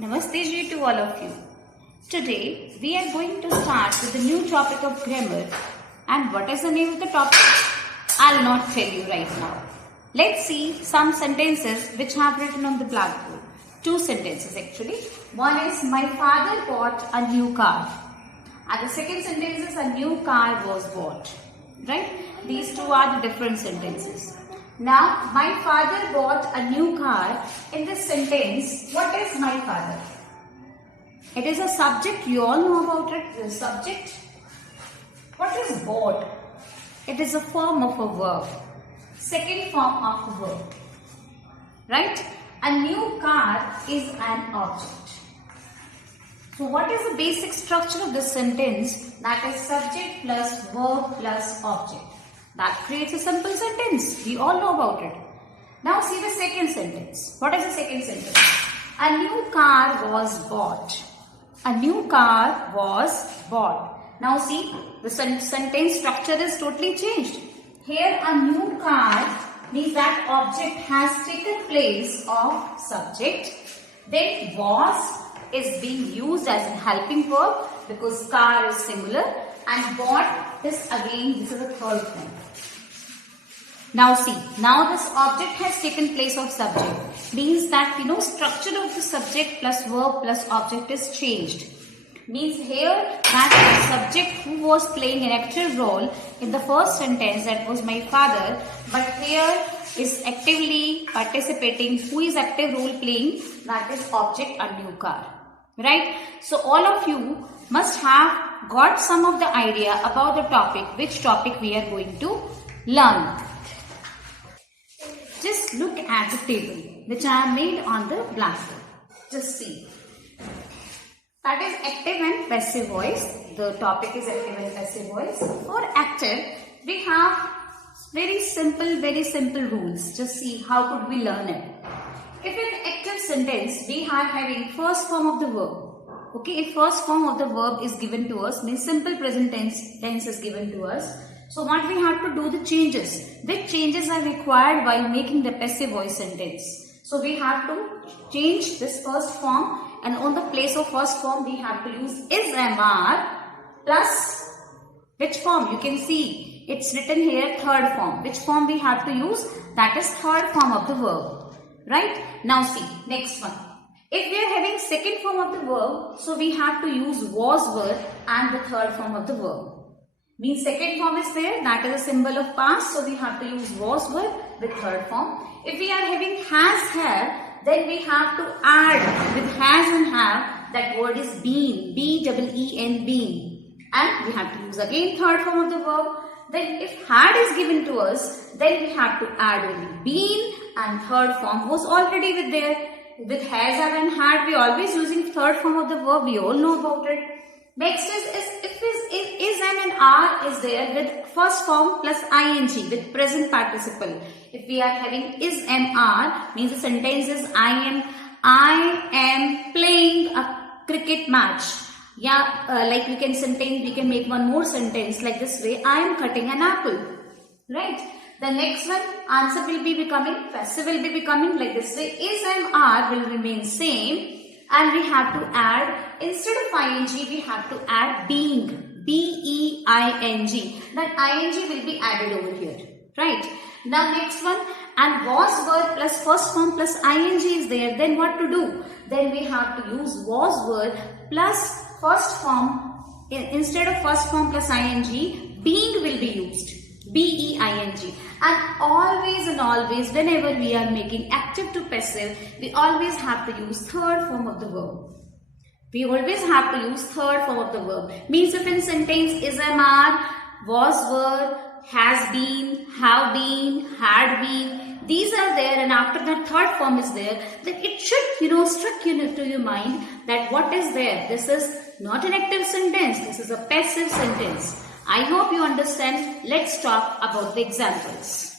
Namaste ji to all of you. Today we are going to start with the new topic of grammar. And what is the name of the topic? I'll not tell you right now. Let's see some sentences which I have written on the blackboard. Two sentences actually. One is my father bought a new car. And the second sentence is a new car was bought. Right? These two are the different sentences. Now, my father bought a new car. In this sentence, what is my father? It is a subject. You all know about it. The subject. What is bought? It is a form of a verb. Second form of the verb. Right? A new car is an object. So, what is the basic structure of this sentence? That is subject plus verb plus object. That creates a simple sentence. We all know about it. Now see the second sentence. What is the second sentence? A new car was bought. A new car was bought. Now see, the sentence structure is totally changed. Here a new car means that object has taken place of subject. Then was is being used as a helping verb because car is singular. And bought is again, this is a third form. Now see, now this object has taken place of subject. Means that, structure of the subject plus verb plus object is changed. Means here that the subject who was playing an active role in the first sentence, that was my father. But here is actively participating. Who is active role playing? That is object a new car. Right? So all of you must have got some of the idea about the topic, which topic we are going to learn. Just look at the table which I have made on the blackboard. Just see. That is active and passive voice. The topic is active and passive voice. For active, we have very simple rules. Just see how could we learn it. If in active sentence, we are having first form of the verb. Okay, if first form of the verb is given to us, means simple present tense is given to us. So what we have to do the changes. Which changes are required while making the passive voice sentence? So we have to change this first form, and on the place of first form we have to use is MR plus which form? You can see it's written here third form. Which form we have to use? That is third form of the verb. Right? Now see, next one. If we are having second form of the verb, so we have to use was verb and the third form of the verb. Means second form is there, that is a symbol of past, so we have to use was verb with third form. If we are having has, have, then we have to add with has and have, that word is been, B-E-E-N, been. And we have to use again third form of the verb. Then if had is given to us, then we have to add only been, and third form was already with there. With has, have and had, we always using third form of the verb. We all know about it. Next if is and are is there with first form plus ing with present participle. If we are having is and are, means the sentence is I am playing a cricket match. Yeah, like we can make one more sentence like this way. I am cutting an apple. Right? The next one, answer will be becoming, passive will be becoming like this way. Is and are will remain same. And we have to add, instead of ing, we have to add being. B-E-I-N-G. That ing will be added over here. Right? Now next one, and was verb plus first form plus ing is there. Then what to do? Then we have to use was verb plus first form. Instead of first form plus ing, being will be used. B-E-I-N-G. And always whenever we are making active to passive, we always have to use third form of the verb. We always have to use third form of the verb. Means if in sentence is are, was verb, has been, have been, had been, these are there, and after that third form is there, then it should, struck to your mind that what is there? This is not an active sentence, this is a passive sentence. I hope you understand. Let's talk about the examples.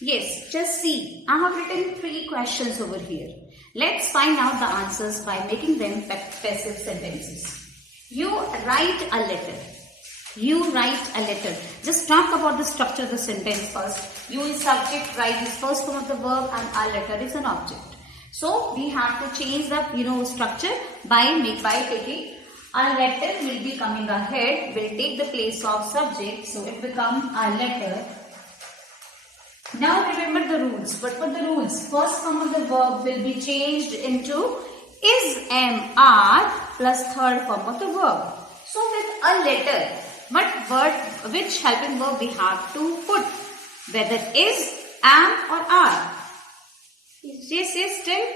Yes, just see. I have written 3 questions over here. Let's find out the answers by making them passive sentences. You write a letter. You write a letter. Just talk about the structure of the sentence first. You is subject, write is first form of the verb, and a letter is an object. So we have to change the structure by taking a letter will be coming ahead, will take the place of subject. So it becomes a letter. Now remember the rules. What were the rules? First form of the verb will be changed into is, am, are plus third form of the verb. So with a letter, which helping verb we have to put? Whether is, am or are. Yes, yes, still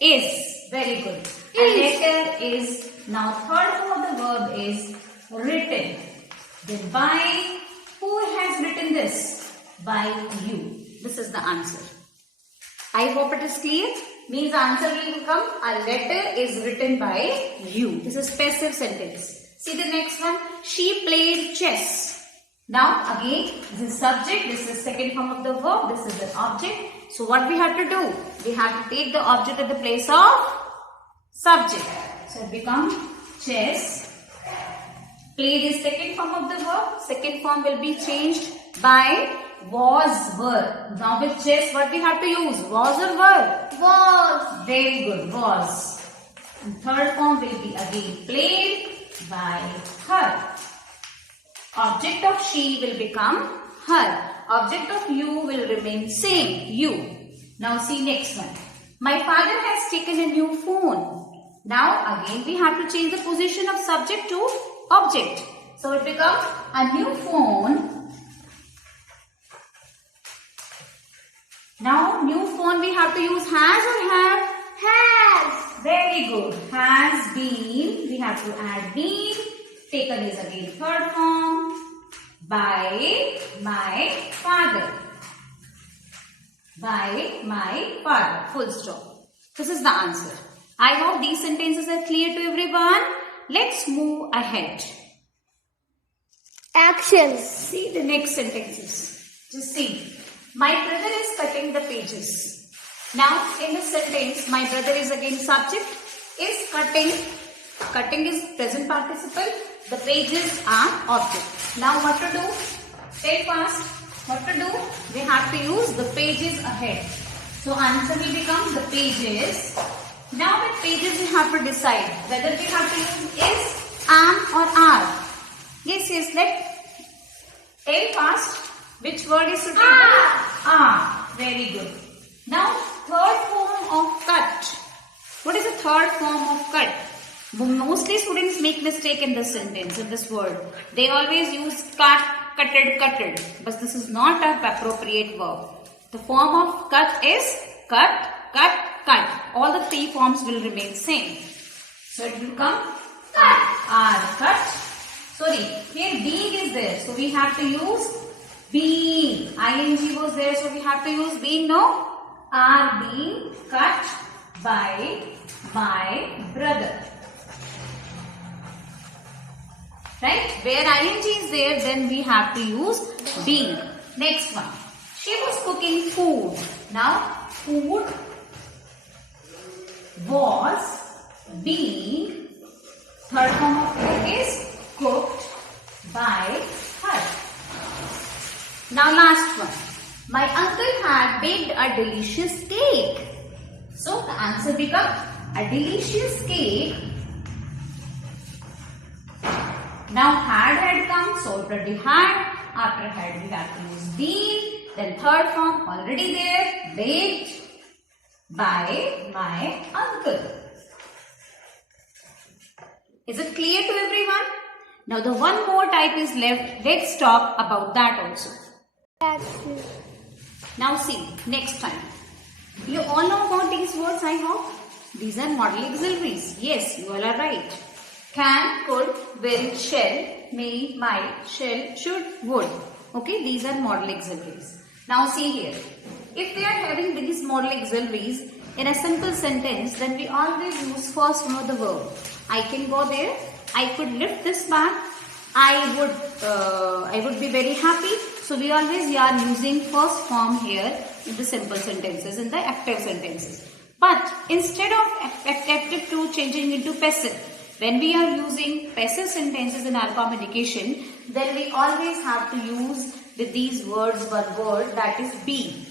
is. Very good. A letter is. Now third form of the verb is written. Then by, who has written this? By you. This is the answer. I hope it is clear. Means the answer will become a letter is written by you. This is passive sentence. See the next one. She played chess. Now again, this is subject. This is second form of the verb. This is an object. So what we have to do? We have to take the object at the place of subject. So it becomes chess. Played is second form of the verb. Second form will be changed by was, were. Now with chess, what we have to use? Was or were? Was. Very good. Was. And third form will be again played by her. Object of she will become her. Object of you will remain same. You. Now see next one. My father has taken a new phone. Now again we have to change the position of subject to object. So it becomes a new phone. Now new phone we have to use has or have? Has. Very good. Has been. We have to add been. Taken is again third form. By my father. By my father. Full stop. This is the answer. I hope these sentences are clear to everyone. Let's move ahead. Actions. See the next sentences. Just see. My brother is cutting the pages. Now in this sentence, my brother is again subject. Is cutting. Cutting is present participle. The pages are object. Now what to do? Take fast. What to do? We have to use the pages ahead. So answer will become the pages. Now with pages we have to decide whether we have to use is, am or are. Yes, yes, take fast. Which word is suitable? Are. Very good. Now third form of cut. What is the third form of cut? Mostly students make mistake in this sentence, in this word. They always use cut, cutted, cutted. But this is not an appropriate verb. The form of cut is cut, cut, cut. All the three forms will remain same. So it will become cut. Are cut. Sorry, here being is there. So we have to use being. ING was there. So we have to use being. No. Are being cut by my brother. Right? Where ing is there, then we have to use being. Next one. She was cooking food. Now, food was being, third form of food is cooked by her. Now, last one. My uncle had baked a delicious cake. So, the answer becomes a delicious cake. Now had come, so already had. After had we have to use been. Then third form already there, baked by my uncle. Is it clear to everyone? Now the one more type is left. Let's talk about that also. Action. Now see, next time. You all know about these words, I hope. These are model auxiliaries. Yes, you all are right. Can, could, will, shall, may, might, shall, should, would. Okay, these are model auxiliaries. Now see here. If we are having these model auxiliaries in a simple sentence, then we always use first form of the verb. I can go there. I could lift this bag. I would be very happy. So we always are using first form here in the simple sentences, in the active sentences. But instead of active to changing into passive, when we are using passive sentences in our communication, then we always have to use with these words one word, that is be.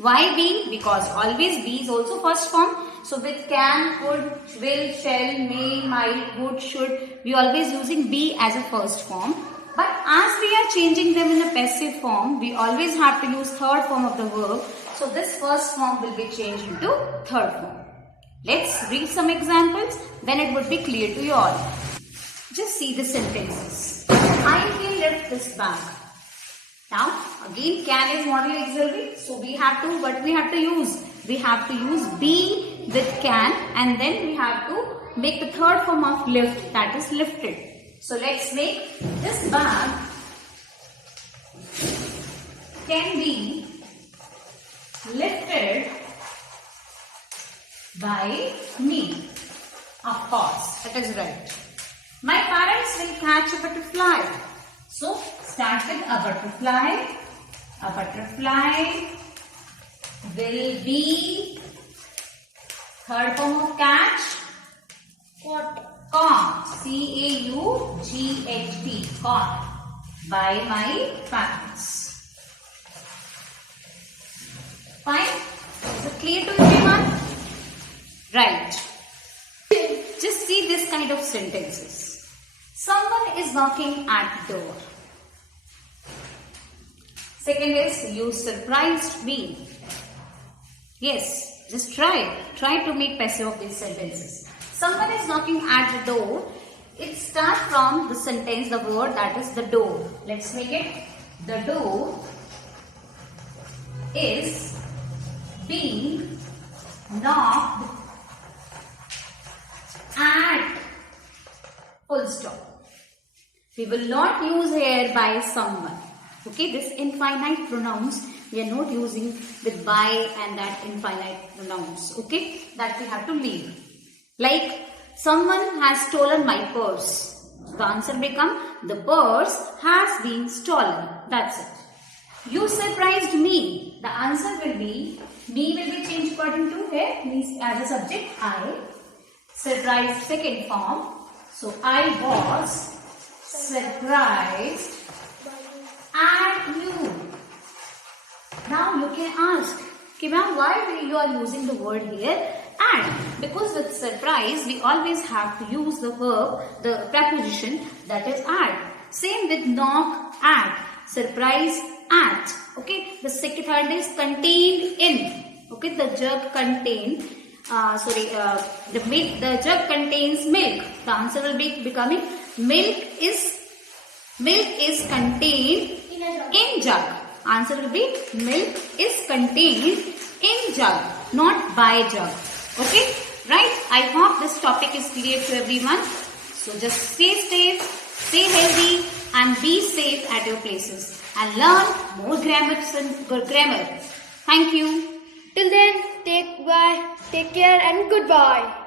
Why be? Because always be is also first form. So with can, could, will, shall, may, might, would, should, we always using be as a first form. But as we are changing them in a passive form, we always have to use third form of the verb. So this first form will be changed into third form. Let's read some examples, then it would be clear to you all. Just see the sentences. I can lift this bag. Now again can is modal auxiliary. So we have to, what we have to use? We have to use be with can, and then we have to make the third form of lift, that is lifted. So let's make this bag can be lifted by me. Of course, that is right. My parents will catch a butterfly. So start with a butterfly. A butterfly will be third form of catch. Caught. Caught. C-A-U-G-H-T. Caught by my parents. Fine? Is it clear to everyone? Right. Just see this kind of sentences. Someone is knocking at the door. Second is, you surprised me. Yes, just try. Try to make passive of these sentences. Someone is knocking at the door. It starts from the sentence, the word that is the door. Let's make it. The door is being knocked at. Full stop. We will not use here by someone. Okay, this infinite pronouns we are not using with by and that infinite pronouns. Okay, that we have to leave. Like, someone has stolen my purse. The answer become, the purse has been stolen. That's it. You surprised me. The answer will be, me will be changed according to here, means as a subject, I. Surprised second form. So I was surprised at you. Now you can ask, okay ma'am, why you are using the word here at? Because with surprise we always have to use the verb, the preposition that is at. Same with knock at, surprise at. Okay, the second third is contained in. Okay, the jug contained. The jug contains milk. The answer will be becoming milk is contained in jug. Answer will be milk is contained in jug, not by jug. Okay, right? I hope this topic is clear to everyone. So just stay safe, stay healthy, and be safe at your places and learn more grammar. Thank you. Till then, take care and goodbye.